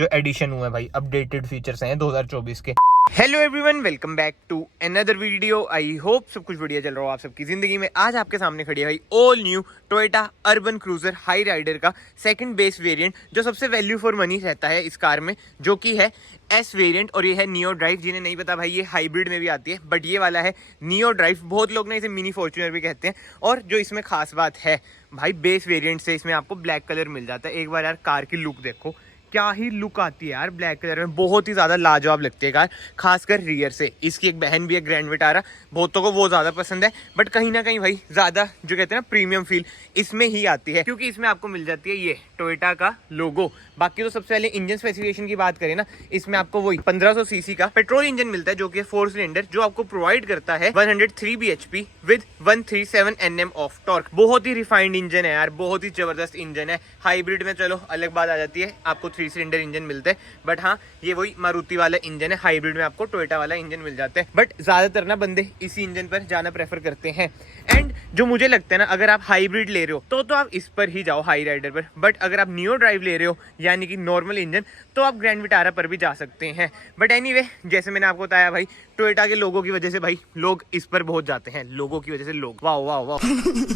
जो एडिशन हुआ है भाई, अपडेटेड फीचर्स हैं 2024 के। Hello everyone, welcome back to another video. I hope सब कुछ बढ़िया चल रहा हो आप सबकी जिंदगी में। आज आपके सामने खड़ी है भाई all new Toyota Urban Cruiser Hyryder का सेकंड बेस वेरिएंट, जो सबसे वैल्यू फॉर मनी रहता है इस कार में, जो कि है एस वेरिएंट। और ये है नियो ड्राइव। जिन्हें नहीं पता भाई, ये हाइब्रिड में भी आती है, बट ये वाला है नियो ड्राइव। बहुत लोग ना इसे मिनी फॉर्च्यूनर भी कहते हैं। और जो इसमें खास बात है भाई, बेस वेरिएंट से इसमें आपको ब्लैक कलर मिल जाता है। एक बार यार कार की लुक देखो, क्या ही लुक आती है यार ब्लैक कलर में, बहुत ही ज़्यादा लाजवाब लगती है कार, खासकर रियर से। इसकी एक बहन भी है ग्रैंड विटारा, बहुतों को वो ज़्यादा पसंद है, बट कहीं ना कहीं भाई ज़्यादा जो कहते हैं ना प्रीमियम फील इसमें ही आती है, क्योंकि इसमें आपको मिल जाती है ये टोयोटा का लोगो। बाकी तो सबसे पहले इंजन स्पेसिफिकेशन की बात करें ना, इसमें आपको वही 1500 सीसी का पेट्रोल इंजन मिलता है, जो कि 4 सिलेंडर, जो आपको प्रोवाइड करता है 103 bhp with 137 Nm of torque. बहुत ही रिफाइंड इंजन है यार, बहुत ही जबरदस्त इंजन है। हाइब्रिड में चलो अलग बात आ जाती है, आपको 3 सिलेंडर इंजन मिलता है, बट हाँ ये वही मारुति वाला इंजन है। हाइब्रिड में आपको टोयोटा वाला इंजन मिल जाता है, बट ज्यादातर ना बंदे इसी इंजन पर जाना प्रेफर करते हैं। एंड जो मुझे लगता है ना, अगर आप हाइब्रिड ले रहे हो तो आप इस पर ही जाओ, हाई राइडर पर। बट अगर आप नियो ड्राइव ले रहे हो यानी कि नॉर्मल इंजन, तो आप ग्रैंड विटारा पर भी जा सकते हैं। बट एनीवे, जैसे मैंने आपको बताया भाई, टोयोटा के लोगों की वजह से भाई लोग इस पर बहुत जाते हैं, लोगों की वजह से लोग, वाह वाह वाह।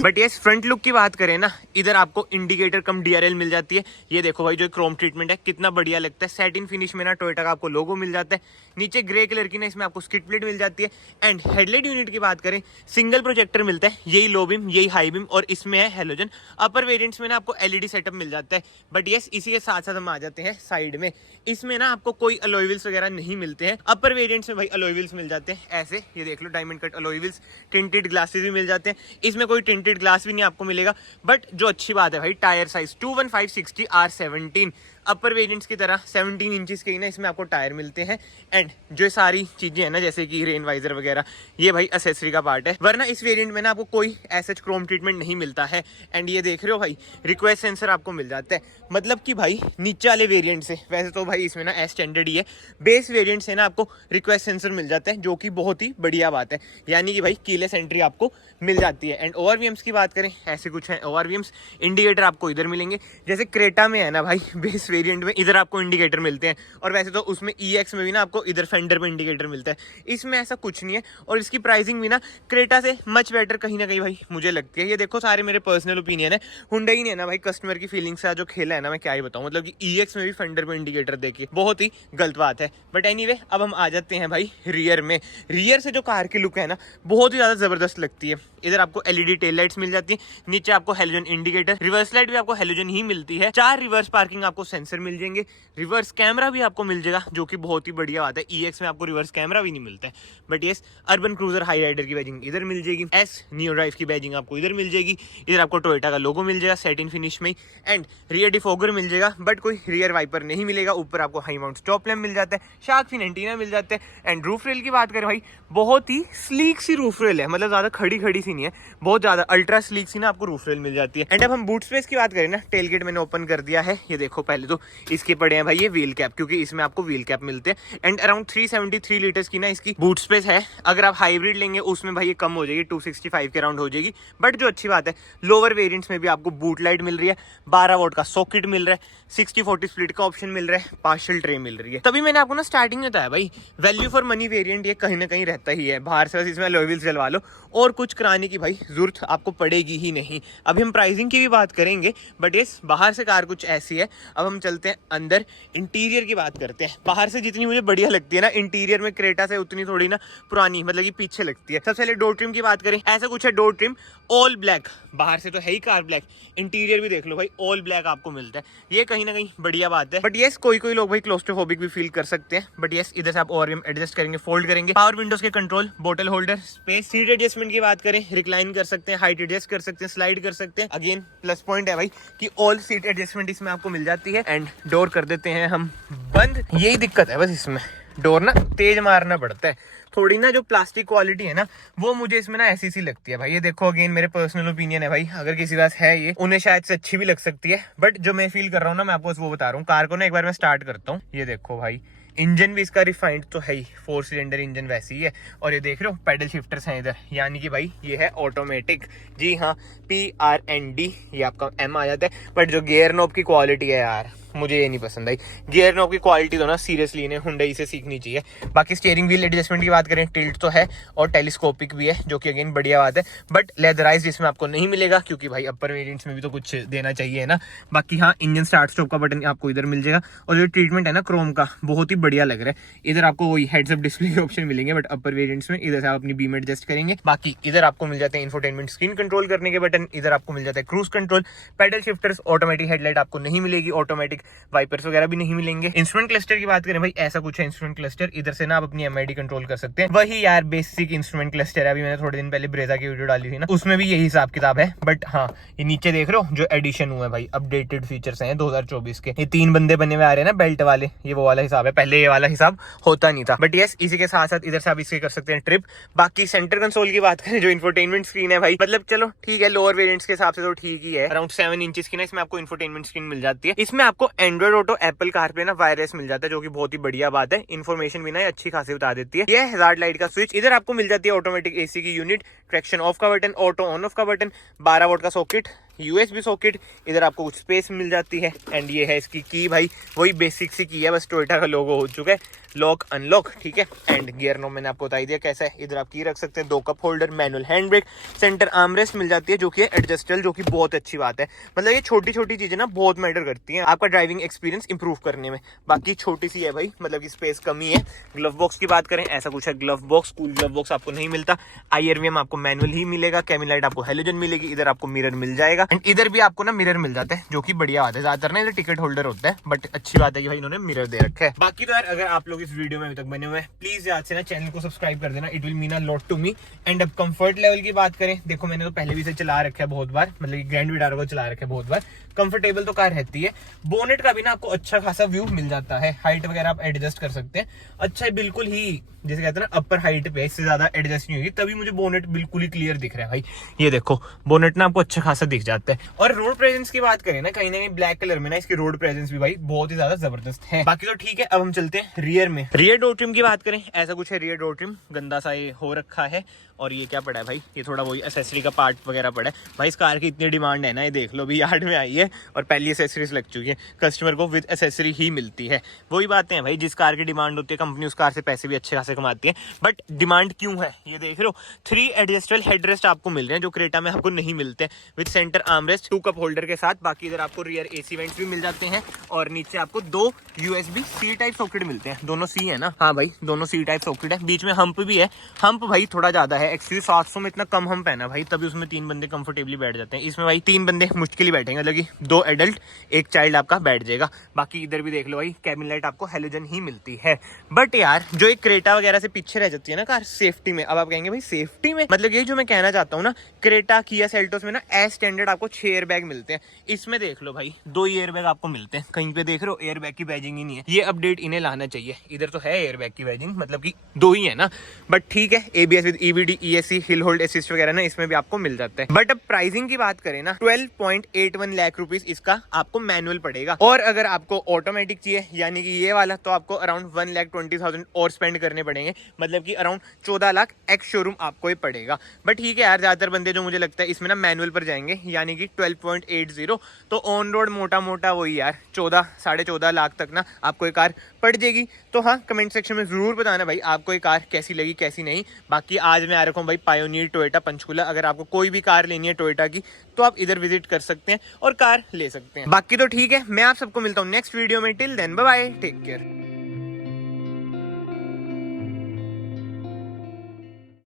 बट ये फ्रंट लुक की बात करें ना, इधर आपको इंडिकेटर कम डीआरएल मिल जाती है। ये देखो भाई, जो क्रोम ट्रीटमेंट है कितना बढ़िया लगता है। सैटिन फिनिश में ना टोयोटा का आपको लोगो मिल जाता है। नीचे ग्रे कलर की ना इसमें आपको स्किड प्लेट मिल जाती है। एंड हेडलाइट यूनिट की बात करें, सिंगल प्रोजेक्टर मिलता है, यही लो बीम यही हाई बीम, और इसमें है हेलोजन। अपर वेरिएंट्स में ना आपको एलईडी सेटअप मिल जाता है। बट यस, इसी के साथ साथ हम आ जाते हैं साइड में। इसमें ना आपको कोई अलॉय व्हील्स वगैरह नहीं मिलते हैं। अपर वेरिएंट्स में भाई अलॉय व्हील्स मिल जाते हैं ऐसे, ये देख लो, diamond cut alloy wheels. Tinted glasses भी मिल जाते हैं। इसमें कोई टिंटेड ग्लास भी नहीं आपको मिलेगा। बट जो अच्छी बात है भाई, टायर साइज 215/60 R17। अपर वेरिएंट्स की तरह 17 इंचेस के ही ना इसमें आपको टायर मिलते हैं। एंड जो सारी चीजें हैं ना, जैसे कि रेन वाइजर वगैरह, ये भाई एसेसरी का पार्ट है। वरना इस वेरिएंट में ना आपको कोई ऐसा क्रोम ट्रीटमेंट नहीं मिलता है। एंड ये देख रहे हो भाई, रिक्वेस्ट सेंसर आपको मिल जाता है। मतलब कि भाई नीचे वाले वेरिएंट से, वैसे तो भाई इसमें ना एस स्टैंडर्ड ही है, बेस वेरिएंट से ना आपको रिक्वेस्ट सेंसर मिल जाता है, जो कि बहुत ही बढ़िया बात है। यानी कि भाई कीलेस एंट्री आपको मिल जाती है। एंड ओआरवीएम्स की बात करें, ऐसे कुछ है ओआरवीएम्स। इंडिकेटर आपको इधर मिलेंगे, जैसे क्रेटा में है ना भाई बेस वेरिएंट में इधर आपको इंडिकेटर मिलते हैं, और वैसे तो उसमें ईएक्स में भी ना आपको इधर फेंडर पे इंडिकेटर मिलता है। इसमें ऐसा कुछ नहीं है। और इसकी प्राइसिंग भी ना क्रेटा से मच बेटर कहीं ना कहीं भाई मुझे लगती है। ये देखो, सारे मेरे पर्सनल ओपिनियन है। हुंडई ने ना भाई कस्टमर की फीलिंग से जो खेला है ना, मैं क्या ही बताऊं। मतलब कि ईएक्स में भी फेंडर पे इंडिकेटर देखिए, बहुत ही गलत बात है। बट एनीवे, अब हम आ जाते हैं भाई रियर में। रियर से जो कार की लुक है ना, बहुत ही ज्यादा जबरदस्त लगती है। इधर आपको एलईडी टेल लाइट्स मिल जाती है, नीचे आपको हेलोजन इंडिकेटर, रिवर्स लाइट भी आपको हेलोजन ही मिलती है। 4 रिवर्स पार्किंग आपको सेंसर मिल जाएंगे, रिवर्स कैमरा भी आपको मिल जाएगा, जो कि बहुत ही बढ़िया बात है। ईएक्स में आपको रिवर्स कैमरा भी नहीं मिलता है। But yes, Urban Cruiser Hyryder की बैजिंग इधर मिल जाएगी, एस नियो ड्राइव की बैजिंग आपको इधर मिल जाएगी। इधर आपको टोयोटा का लोगो मिल जाएगा सैटिन फिनिश में। एंड रियर डिफोगर मिल जाएगा, बट कोई रियर वाइपर नहीं मिलेगा। ऊपर आपको हाई माउंट स्टॉप लैम्प मिल जाता है, शार्क फिन एंटीना मिल जाता है। एंड रूफ रेल की बात करें भाई, बहुत ही स्लीक सी रूफ रेल है, मतलब ज्यादा खड़ी खड़ी सी नहीं है, बहुत ज्यादा अल्ट्रा स्लीक सी ना आपको रूफ रेल मिल जाती है। एंड अब हम बूट स्पेस की बात करें ना, टेल गेट मैंने ओपन कर दिया है। ये देखो, पहले तो इसके पड़े हैं भाई ये व्हील कैप, क्योंकि इसमें आपको व्हील कैप मिलते हैं। एंड अराउंड 373 लीटर्स की ना इसकी बूट स्पेस है। अगर आप हाइब्रिड लेंगे उसमें भाई ये कम हो जाएगी, 265 के अराउंड हो जाएगी। बट जो अच्छी बात है, लोअर वेरिएंट्स में भी आपको बूट लाइट मिल रही है, 12 वोल्ट का सॉकेट मिल रहा है, 60-40 स्प्लिट का ऑप्शन मिल रहा है, पार्शियल ट्रे मिल रही है। तभी मैंने आपको ना स्टार्टिंग में बताया भाई, वैल्यू फॉर मनी वेरिएंट ये कहीं ना कहीं रहता ही है। बाहर से बस इसमें अलॉय व्हील्स डलवा लो, और कुछ कराने की भाई जरूरत आपको पड़ेगी ही नहीं। अभी हम प्राइसिंग की भी बात करेंगे, बट ये बाहर से कार कुछ ऐसी है। अब हम चलते हैं अंदर, इंटीरियर की बात करते हैं। बाहर से जितनी मुझे बढ़िया लगती है ना, इंटीरियर में क्रेटा से उतनी थोड़ी ना पुरानी, मतलब कि पीछे लगती है। सबसे पहले डोर ट्रिम की बात करें, ऐसा कुछ है डोर ट्रिम ऑल ब्लैक। बाहर से तो है ही कार ब्लैक, इंटीरियर भी देख लो भाई, ऑल ब्लैक आपको मिलता है। ये कहीं ना कहीं बढ़िया बात है। बट यस, कोई कोई लोग भाई क्लोस्ट्रोफोबिक भी फील कर सकते हैं। बट यस, इधर से आप ओआरवीएम एडजस्ट करेंगे, फोल्ड करेंगे, पावर विंडोज के कंट्रोल, बोतल होल्डर, स्पेस, सीट एडजस्टमेंट की बात करें, रिक्लाइन कर सकते हैं, हाइट एडजस्ट कर सकते हैं, स्लाइड कर सकते हैं। अगेन प्लस पॉइंट है भाई कि ऑल सीट एडजस्टमेंट इसमें आपको मिल जाती है। एंड डोर कर देते हैं हम बंद। यही दिक्कत है बस, इसमें डोर ना तेज मारना पड़ता है थोड़ी ना। जो प्लास्टिक क्वालिटी है ना, वो मुझे इसमें ना ऐसी सी लगती है भाई। ये देखो, अगेन मेरे पर्सनल ओपिनियन है भाई, अगर किसी पास है ये, उन्हें शायद से अच्छी भी लग सकती है। बट जो मैं फील कर रहा हूँ ना, मैं आपको वो बता रहा हूँ। कार को ना एक बार मैं स्टार्ट करता हूँ। ये देखो भाई, इंजन भी इसका रिफाइंड तो है ही, 4 सिलेंडर इंजन वैसे ही है। और ये देख रहे हो पैडल शिफ्टर्स हैं इधर, यानी कि भाई ये है ऑटोमेटिक। जी हाँ, PRND, ये आपका M आ जाता है। बट जो गियर नॉब की क्वालिटी है यार, मुझे ये नहीं पसंद आई। गियर नॉब की क्वालिटी तो ना सीरियसली इन्हें हुंडई से सीखनी चाहिए। बाकी स्टीयरिंग व्हील एडजस्टमेंट की बात करें, टिल्ट तो है और टेलीस्कोपिक भी है, जो कि अगेन बढ़िया बात है। बट लेदराइज इसमें आपको नहीं मिलेगा, क्योंकि भाई अपर वेरिएंट्स में भी तो कुछ देना चाहिए ना। बाकी हाँ, इंजन स्टार्ट स्टॉप का बटन आपको इधर मिल जाएगा, और जो ट्रीटमेंट है ना क्रोम का, बहुत ही बढ़िया लग रहा है। इधर आपको वही हेड्स अप डिस्प्ले के ऑप्शन मिलेंगे, बट अपर वेरिएंट्स में इधर से आप अपनी बीम एडजस्ट करेंगे। बाकी इधर आपको मिल जाते हैं इंफोटेनमेंट स्क्रीन कंट्रोल करने के बटन, इधर आपको मिल जाता है cruise control, paddle shifters, automatic headlight आपको नहीं मिलेगी, ऑटोमेटिक वाइपर्स वगैरह भी नहीं मिलेंगे। इंस्ट्रूमेंट क्लस्टर की बात करें भाई, ऐसा कुछ है इंस्ट्रूमेंट क्लस्टर, इधर से ना आप अपनी एमआईडी कंट्रोल कर सकते हैं। वही यार बेसिक इंस्ट्रूमेंट क्लस्टर है। अभी मैंने थोड़े दिन पहले ब्रेजा की वीडियो डाली थी ना, उसमें भी यही हिसाब किताब है। बट हाँ, ये नीचे देख रहे हो जो एडिशन हुआ है भाई, अपडेटेड फीचर्स हैं 2024 के। ये 3 बंदे बने हुए आ रहे हैं ना बेल्ट वाले, ये वो वाला हिसाब है, पहले ये वाला हिसाब होता नहीं था। बट यस, इसी के साथ साथ इधर से आप इसके कर सकते हैं ट्रिप। बाकी सेंटर कंसोल की बात करें, जो इंफोटेनमेंट स्क्रीन है भाई, मतलब चलो ठीक है, लोअर वेरिएंट्स के हिसाब से तो ठीक ही है। अराउंड 7 इंचेस की ना इसमें आपको इंफोटेनमेंट स्क्रीन मिल जाती है। इसमें आपको एंड्रॉइड ऑटो, एप्पल कारप्ले ना वायरलेस मिल जाता है, जो कि बहुत ही बढ़िया बात है। इन्फॉर्मेशन भी ना अच्छी खासी बता देती है। ये हैजार्ड लाइट का स्विच, इधर आपको मिल जाती है ऑटोमेटिक एसी की यूनिट, ट्रैक्शन ऑफ का बटन, ऑटो ऑन ऑफ का बटन, 12 वोल्ट का सॉकेट, यूएसबी सॉकेट, इधर आपको कुछ स्पेस मिल जाती है। एंड ये है इसकी की भाई, वही बेसिक सी की है, बस टोयोटा का लोगो हो चुका है, लॉक अनलॉक, ठीक है। एंड गियर नॉब मैंने आपको बता दिया कैसा है। इधर आप की रख सकते हैं, 2 cup holder, manual hand brake, centre armrest मिल जाती है, जो कि है एडजस्टेबल, जो कि बहुत अच्छी बात है। मतलब ये छोटी छोटी चीजें ना बहुत मैटर करती हैं आपका ड्राइविंग एक्सपीरियंस इंप्रूव करने में। बाकी छोटी सी है भाई, मतलब की स्पेस कमी है। ग्लव बॉक्स की बात करें, ऐसा कुछ है glove box, cool glove box आपको नहीं मिलता। IRVM आपको मैनुअल ही मिलेगा, कैबिन लाइट आपको हेलोजन मिलेगी, इधर आपको मिरर मिल जाएगा, एंड इधर भी आपको ना मिरर मिल जाता है, जो कि बढ़िया बात है। ज्यादातर ना इधर टिकट होल्डर होता है, बट अच्छी बात है कि भाई इन्होंने मिरर दे रखा है। बाकी तो यार, अगर आप लोग इस वीडियो में अभी तक बने हुए हैं, प्लीज याद से ना चैनल को सब्सक्राइब कर देना, it will mean a lot to me. And अब कंफर्ट लेवल की बात करें, देखो मैंने तो पहले भी इसे चला रखा है बहुत बार, मतलब ग्रैंड विटारो को चला रखा है बहुत बार। कंफर्टेबल तो कार रहती है। बोनेट का भी ना आपको अच्छा खासा व्यू मिल जाता है, हाइट वगैरह आप एडजस्ट कर सकते हैं। अच्छा है, बिल्कुल ही जैसे कहते हैं ना अपर हाइट पे, इससे ज्यादा एडजस्ट नहीं होगी, तभी मुझे बोनेट बिल्कुल ही क्लियर दिख रहा है भाई। ये देखो बोनेट ना आपको अच्छा खासा दिख जाता है। और रोड प्रेजेंस की बात करें ना कहीं ब्लैक कलर में ना इसकी रोड प्रेजेंस भी भाई बहुत ही ज्यादा जबरदस्त है। बाकी तो ठीक है, अब हम चलते हैं रियर में। रियर डोर ट्रिम की बात करें, ऐसा कुछ है रियर डोर ट्रिम, गंदा सा ये हो रखा है। और ये क्या पड़ा है भाई, ये थोड़ा वही एसेसरी का पार्ट वगैरह पड़ा है भाई। इस कार की इतनी डिमांड है ना, ये देख लो भी यार्ड में आई है और पहली एसेसरीज लग चुकी है। कस्टमर को विद एसेसरी ही मिलती है। वही बातें हैं भाई, जिस कार की डिमांड होती है कंपनी उस कार से पैसे भी अच्छे खासे कमाती है। बट डिमांड क्यों है, ये देख रहे हो 3 एडजस्टेबल हेडरेस्ट आपको मिल रहे हैं, जो क्रेटा में आपको नहीं मिलते, with centre armrest, 2 cup holder के साथ। बाकी इधर आपको रियर AC वेंट्स भी मिल जाते हैं, और नीचे आपको 2 USB C टाइप सॉकेट मिलते हैं। दोनों C है ना, हाँ भाई दोनों C टाइप सॉकेट है। बीच में हम्प भी है, हम्प भाई थोड़ा ज्यादा है, XUV 700 में इतना कम हम्प है ना भाई, तभी उसमें 3 बंदे कंफर्टेबली बैठ जाते हैं। इसमें भाई 3 बंदे मुश्किल ही बैठेंगे, मतलब कि 2 एडल्ट 1 चाइल्ड आपका बैठ जाएगा। बाकी इधर भी देख लो भाई, कैबिन लाइट आपको हेलोजन ही मिलती है। बट यार जो एक क्रेटा वगैरह से पीछे रह जाती है ना कार सेफ्टी में, अब आप कहेंगे भाई सेफ्टी में, मतलब ये जो मैं कहना चाहता हूँ ना, क्रेटा किया सेल्टोस में ना एज स्टैंडर्ड आपको 6 एयर बैग मिलते हैं। इसमें देख लो भाई 2 एयर बैग आपको मिलते हैं, कहीं पे देख रहे हो एयर बैग की बैजिंग ही नहीं है। ये अपडेट इन्हें लाना चाहिए। इधर तो है एयर बैग की बैजिंग, मतलब कि 2 ही है ना, बट ठीक है। ABS with EBD ESC hill hold assist वगैरह ना इसमें भी आपको मिल जाता है। बट अब प्राइसिंग की बात करें ना, 12.81 लाख रुपीस इसका आपको मैनुअल पड़ेगा, और अगर आपको ऑटोमेटिक चाहिए यानी कि ये वाला, तो आपको अराउंड 1,20,000 और स्पेंड करने पड़ेंगे, मतलब कि अराउंड 14 लाख एक्स शोरूम आपको ही पड़ेगा। बट ठीक है यार, ज्यादातर बंदे जो मुझे लगता है इसमें ना मैनुअल पर जाएंगे, यानी कि 12.80, तो ऑन रोड मोटा मोटा वही यार 14 साढ़े 14 लाख तक ना आपको ये कार पड़ जाएगी। तो हाँ, कमेंट सेक्शन में जरूर बताना भाई आपको ये कार कैसी लगी कैसी नहीं। बाकी आज मैं आ रखा हूँ भाई पायोनियर टोयोटा पंचकुला। अगर आपको कोई भी कार लेनी है टोयोटा की, तो आप इधर विजिट कर सकते हैं और कार ले सकते हैं। बाकी तो ठीक है, मैं आप सबको मिलता हूँ नेक्स्ट वीडियो में। Till then bye bye, take care.